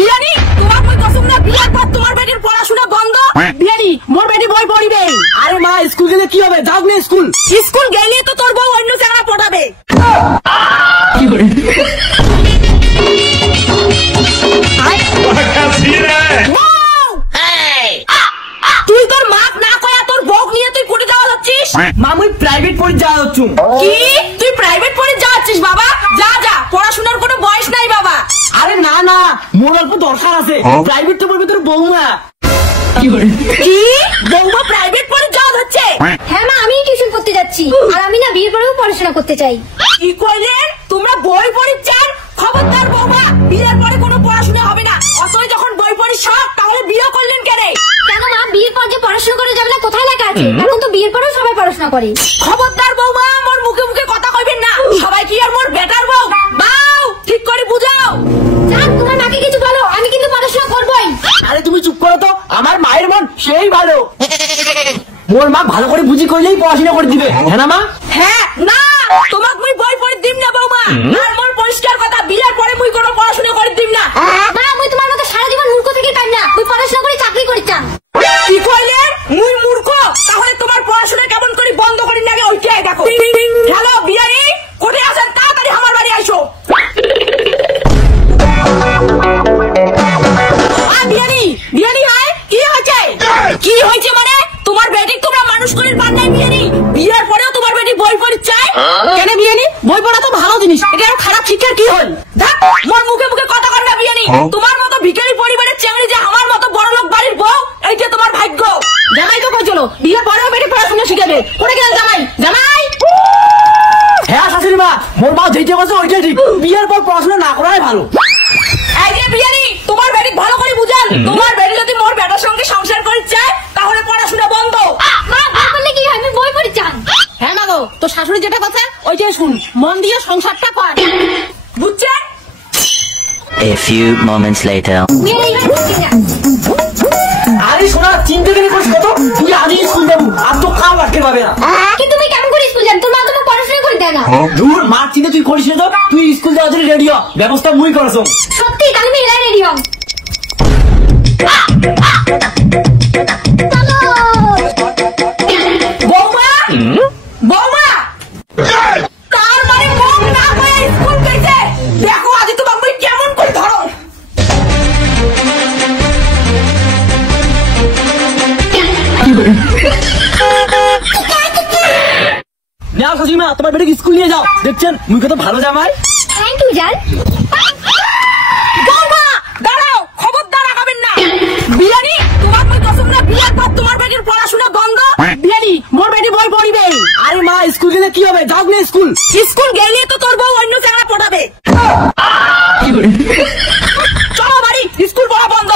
বিয়ানি তোমার কই কসম না বিয়ার পর তোমার বেটির পড়াশোনা বন্ধ। বিয়ানি মোর বেটি বই পড়িবে। আরে মা স্কুল গেলে কি হবে, যাও না স্কুল। স্কুল গেলে তো তোর বউ অন্য জায়গা পড়াবে। কি করে তুই তোর মাপ না কয়া তোর বউ নিয়ে তুই পড়ে যাওয়া হচ্ছিস। মা মুই প্রাইভেট পড়ে যাওয়া হচ্ছু। কি তুই প্রাইভেট পড়ে যাচ্ছিস বাবা? যা যা, পড়াশোনার কোনো বয়স নাই বাবা। আরে না না, মোর অল্প দরকার আছে, প্রাইভেট তো পড়বে তোর বৌমা। কি করে কি বৌমা প্রাইভেট পড়ে যাওয়া হচ্ছে? হ্যাঁ মা, আমি টিউশন করতে যাচ্ছি, আর আমি না বিয়ের পরেও পড়াশোনা করতে চাই। কি কইলে তোমরা বই পড়িচ্ছেন? খবরদার বৌমা, বিয়ের পরে কোনো পড়াশোনা হবে না। অতই যখন বই পড়ি সব, তাহলে বিয়ে করলেন কেন? কেন মা, বিয়ের পর যে পড়াশোনা করে যাবে না কোথায় লেখা আছে? এখন তো বিয়ের পরেও সবাই পড়াশোনা করে। খবরদার বৌমা, মোর মুখে মুখে কথা কইবেন না। সবাই কি আর মোর বেটার বউ? বাউ ঠিক করে বুঝাও। জান, তোমার মাকে কিছু বলো, আমি কিন্তু পড়াশোনা করবই। আরে তুমি চুপ করো তো, আমার মায়ের মন সেই ভালো। মোর মা ভালো করে বুঝি করলেই পড়াশোনা করে দিবে, হ্যাঁ না মা? হ্যাঁ না, তোমাক মুই বই পড়ে দিম না বৌমা। আর মোর পরিষ্কার কথা, বিয়ের পরে মুই কোনো পড়াশোনা করে দিম না। মা, মুই তোমার মতো সারা জীবন মূর্খ থেকে পাই না, মুই পড়াশোনা করে চাকরি করি চান। কি কইলে মুই মূর্খ? তাহলে তোমার পড়াশোনা কেমন করে বন্ধ করি না? ওইটাই দেখো। হ্যালো বিয়ারি, কোথায় আছেন? তাড়াতাড়ি আমার বাড়ি আইসো। বিয়ারি বিয়ারি, হাই কি হয়েছে? কি হয়েছে মানে? তোমার বেটি তোমরা মানুষ করে পার নাই বিয়ারি? বিয়ের পরেও তোমার বেটি বই পড়ে চায় কেন? বিয়ারি বই পড়া তো ভালো জিনিস, এটা আর খারাপ শিক্ষার কি হল? দেখ মোর মুখে মুখে কথা কর না বিয়ারি। তোমার মতো ভিখারি পরিবারের চেংড়ি যে আমার মতো বড় লোক বাড়ির বউ, এইটা তোমার ভাগ্য। জামাই তো কইছিল বিয়ের পরেও বেটি পড়াশোনা শিখাবে। কোনে গেল জামাই? জামাই হ্যাঁ শাশুড়ি মা, মোর মা যেটা বলছে ওইটাই ঠিক, বিয়ের পর পড়াশোনা না করাই ভালো। এই যে বিয়ারি, তোমার বেটি ভালো করে বুঝান। তোমার বেটি যদি মোর বেটার সঙ্গে সংসার করে চায়, তাহলে পড়াশোনা বন্ধ। মা, বই পড়লে কি হয়? আমি বই পড়ি চান। হ্যাঁ না গো, তো শাশুড়ি যেটা কথা ওইটাই শুন, মন দিয়ে সংসারটা কর, বুঝছেন? A few moments later. আরে শোনা, চিন্তা কেন করিস কত? তুই আজই স্কুল যাবো, আর তো খাওয়া আটকে পাবে না। কিন্তু তুমি কেমন করে স্কুল যান? তোর মা তোমার পড়াশোনা করে দেয় না। দূর, মার চিন্তা তুই করিস না তো, তুই স্কুল যাওয়ার জন্য রেডি হ, ব্যবস্থা মুই করছ। সত্যি? তাহলে আমি এলাই রেডি হম। বৌমা বৌমা, তার মানে মন না করে স্কুল গেছে। দেখো আজ তো বাবু কেমন করে ধরো। নাও শাশুড়ি মা, তোমার বেটাকে স্কুল নিয়ে যাও। দেখছেন মুই কত ভালো জামাই। থ্যাংক ইউ জান। বৌমা দাঁড়াও, খবরদার আগাবেন না। বিয়ানি তোমার কই কসম না বিয়ার পর তোমার বেটির পড়াশোনা বন্ধ। বিয়ানি মোর বেটি বই পড়িবে। আরে মা স্কুল গেলে কি হবে, যাও না স্কুল। স্কুল গেলে তো তোর বউ অন্য জায়গা পড়াবে। চলো বাড়ি, স্কুল পড়া বন্ধ।